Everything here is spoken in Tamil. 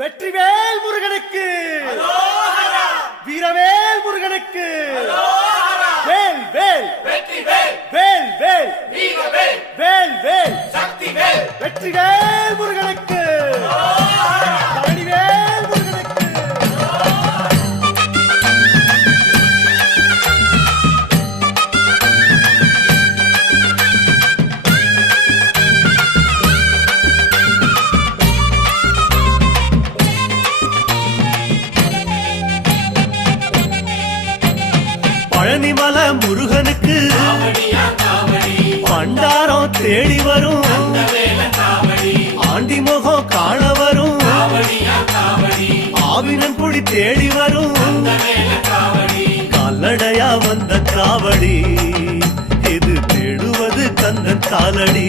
வெற்றிவேல் முருகனுக்கு, வீரவேல் முருகனுக்கு, வேல் வேல் வேல் வேல் வேல் வேல் வெற்றிவேல் முருகனுக்கு, பழனிவேல் முருகனுக்கு. பழனிமல முருகனுக்கு பண்டாரம் தேடி வரும், ஆண்டி முகம் காண வரும், ஆவினன் குடி தேடி வரும், கால்நடையா வந்த காவடி இது தேடுவது கந்தன் காலடி.